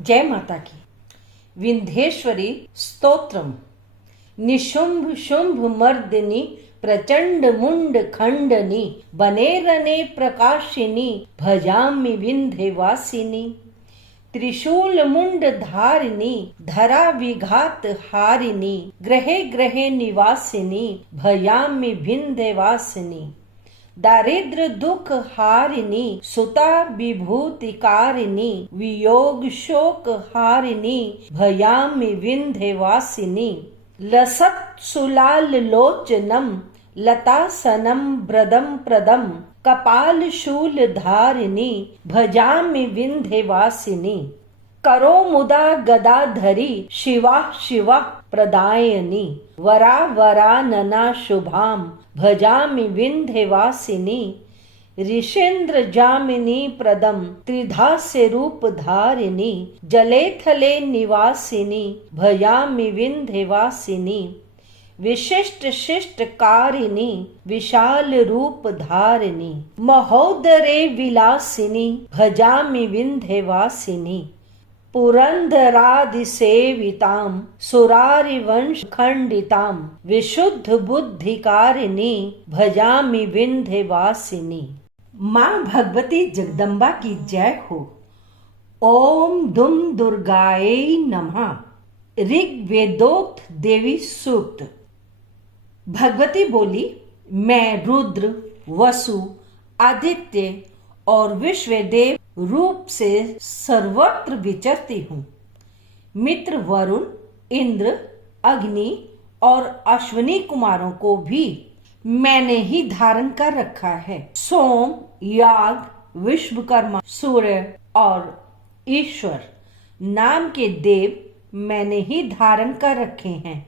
जय माता की। विंध्येश्वरी स्तोत्रम। निशुंभ शुंभ मर्दिनी प्रचंड मुंड खंडनी बनेरने प्रकाशिनी भजामि विंध्यवासिनी। त्रिशूल मुंड धारिणी धरा विघात हारिणी ग्रहे ग्रहे निवासिनी भयामि विंध्यवासिनी। दारिद्र दुख हारिणी सुता विभूतिकारिणी वियोग शोक हारिणी भयामि विंध्यवासिनी। लसत् सुलाल लोचनम लतासनम ब्रदम प्रदम कपाल शूल धारिणी भजामि विंध्यवासिनी। करो मुदा गदाधरी शिवा शिवा प्रदायनी वरा वरानना शुभाम भजामि विंध्यवासिनी। ऋषेन्द्र जामिनी प्रदम त्रिधास्य रूप धारिणी जले थले निवासिनी भजामि विंध्यवासिनी। विशिष्ट शिष्ट कारिणी विशाल रूप धारिणी महोदरे विलासिनी भजामि विंध्यवासिनी। पुरंदरादि सेविताम सुरारि वंश खंडिताम विशुद्ध बुद्धिकारिणी भजामि विंध्यवासिनी। माँ भगवती जगदम्बा की जय हो। ओम दुम दुर्गायै नमः। ऋग्वेदोक्त देवी सूक्त। भगवती बोली, मैं रुद्र वसु आदित्य और विश्वदेव रूप से सर्वत्र विचरती हूँ। मित्र वरुण इंद्र अग्नि और अश्विनी कुमारों को भी मैंने ही धारण कर रखा है। सोम याग विश्वकर्मा सूर्य और ईश्वर नाम के देव मैंने ही धारण कर रखे हैं।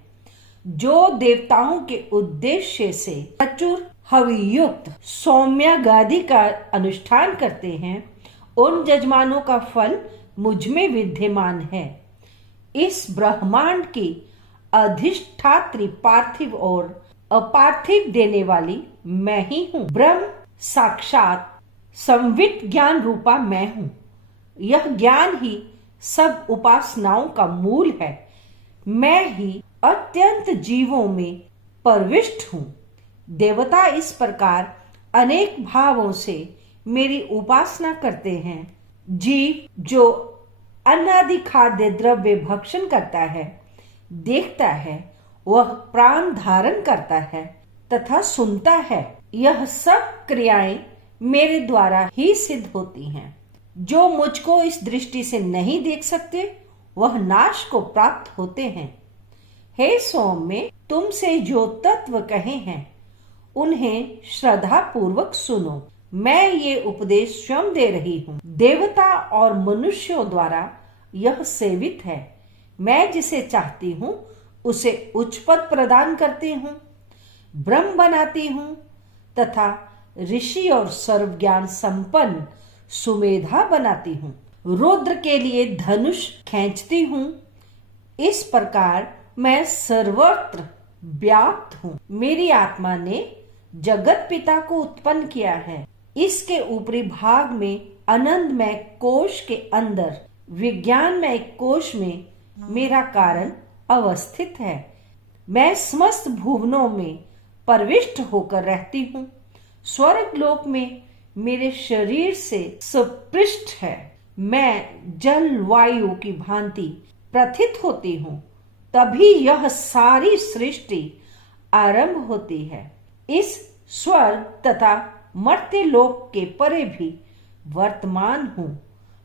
जो देवताओं के उद्देश्य से प्रचुर हवि युक्त सौम्यगादि का अनुष्ठान करते हैं, उन जजमानों का फल मुझ में विद्यमान है। इस ब्रह्मांड की अधिष्ठात्री पार्थिव और अपार्थिव देने वाली मैं ही हूँ। ब्रह्म साक्षात संवित ज्ञान रूपा मैं हूँ। यह ज्ञान ही सब उपासनाओं का मूल है। मैं ही अत्यंत जीवों में प्रविष्ट हूँ। देवता इस प्रकार अनेक भावों से मेरी उपासना करते हैं। जीव जो अनादि खाद्य द्रव्य भक्षण करता है, देखता है, वह प्राण धारण करता है तथा सुनता है। यह सब क्रियाएं मेरे द्वारा ही सिद्ध होती हैं। जो मुझको इस दृष्टि से नहीं देख सकते, वह नाश को प्राप्त होते हैं। हे सौम्य, तुमसे जो तत्व कहे हैं उन्हें श्रद्धा पूर्वक सुनो। मैं ये उपदेश स्वयं दे रही हूँ। देवता और मनुष्यों द्वारा यह सेवित है। मैं जिसे चाहती हूँ उसे उच्च पद प्रदान करती हूँ, ब्रह्म बनाती हूँ तथा ऋषि और सर्वज्ञान संपन्न सुमेधा बनाती हूँ। रुद्र के लिए धनुष खींचती हूँ। इस प्रकार मैं सर्वत्र व्याप्त हूँ। मेरी आत्मा ने जगत पिता को उत्पन्न किया है। इसके ऊपरी भाग में आनंदमय कोश के अंदर विज्ञानमय कोश में मेरा कारण अवस्थित है। मैं समस्त भुवनों में प्रविष्ट होकर रहती हूँ। स्वर्ग लोक में मेरे शरीर से सपृष्ठ है। मैं जल वायु की भांति प्रथित होती हूँ। तभी यह सारी सृष्टि आरंभ होती है। इस स्वर्ग तथा मर्त्य लोक के परे भी वर्तमान हूँ।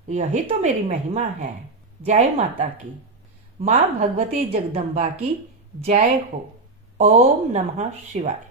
यही तो मेरी महिमा है। जय माता की। माँ भगवती जगदम्बा की जय हो। ओम नमः शिवाय।